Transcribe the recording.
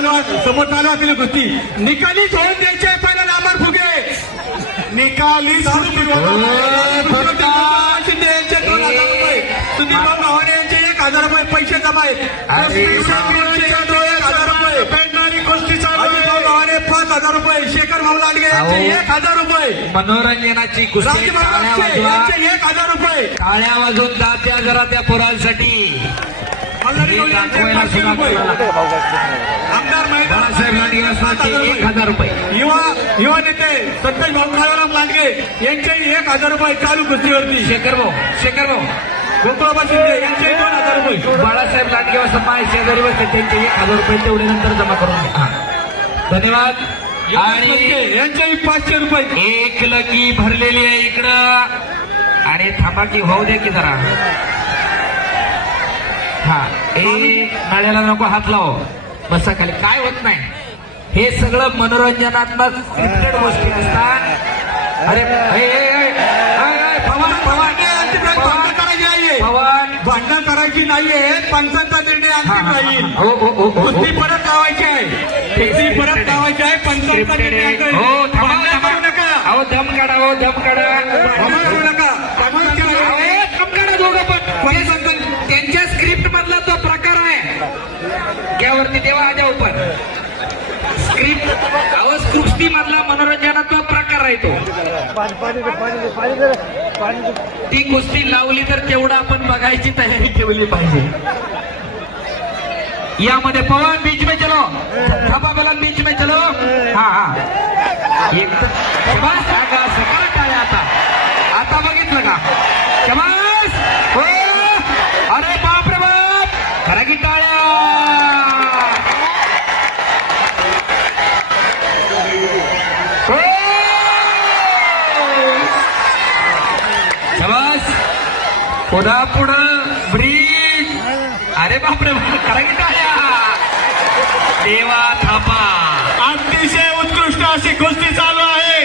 समोर चालू असलेली कुस्ती निकाली सोडून द्यायची आहे. पहिला नांबर फुगे निकाली शिंदे यांचे 2,000 रुपये, सुधीर भाऊ गव्हाणे यांचे 1,000 रुपये पैसे जमा आहेत. 1,000 रुपये पेडणारी कुस्ती चालू आहे. गव्हाणे 5,000 रुपये, शेखर भाऊ लांडगे यांचे 1,000 रुपये, मनोरंजनाची कुस्ती. यांचे 1,000 रुपये. टाळ्या वाजून दात्या जरा त्या पोरांसाठी. आमदार बाळासाहेब लांडगे असण्याचे 1,000 रुपये. युवा नेते संतोष भाऊ काळूराम लांडगे यांचे 1,000 रुपये चालू कुस्तीवरती. शेखर भाऊ गोकुळाबा शिंदे यांचे 2,000 रुपये. बाळासाहेब लांडगे समाज शेजारी बसते त्यांचे 1,000 रुपये तेवढे नंतर जमा करून घ्या. धन्यवाद. आणि यांचे 500 रुपये. एक लकी भरलेली आहे इकडं. आणि थांबा की होऊ द्या की जरा. हा नाळ्याला नको हात लाव, बसा खाली. काय होत नाही, हे सगळं मनोरंजनात्मक स्क्रिप्टेड गोष्टी असतात. अरे भांडण करायची नाहीये, भांडण करायची नाहीये. पंचांचा निर्णय अंतिम राहील. कुस्ती परत लावायची आहे, कुस्ती परत लावायची आहे. पंचांचा निर्णय भांडण करू नका. अहो दम काढा, हो दम काढा, करू नका. दम काढा दोघं पण. त्यांच्या स्क्रिप्ट मधला तो प्रकार आहे. त्यावरती तेव्हा आजा उपर स्क्रिप्ट कुस्ती मधला मनोरंजनाचा प्रकार आहे तो. ती कुस्ती लावली तर तेवढं आपण बघायची तयारी ठेवली पाहिजे. यामध्ये पवन बीच में चलो, थांबा बेलन बीच में चलो. हा एक सकाळ टाळ्या. आता बघितलं का शबास. हो अरे बाप रे बाप, खरा की टाळ्या. शबास. पुढं ब्रिज. अरे बाप रे बाप, खरा की टाळ्या. देवा थापा. अतिशय उत्कृष्ट अशी कुस्ती चालू आहे.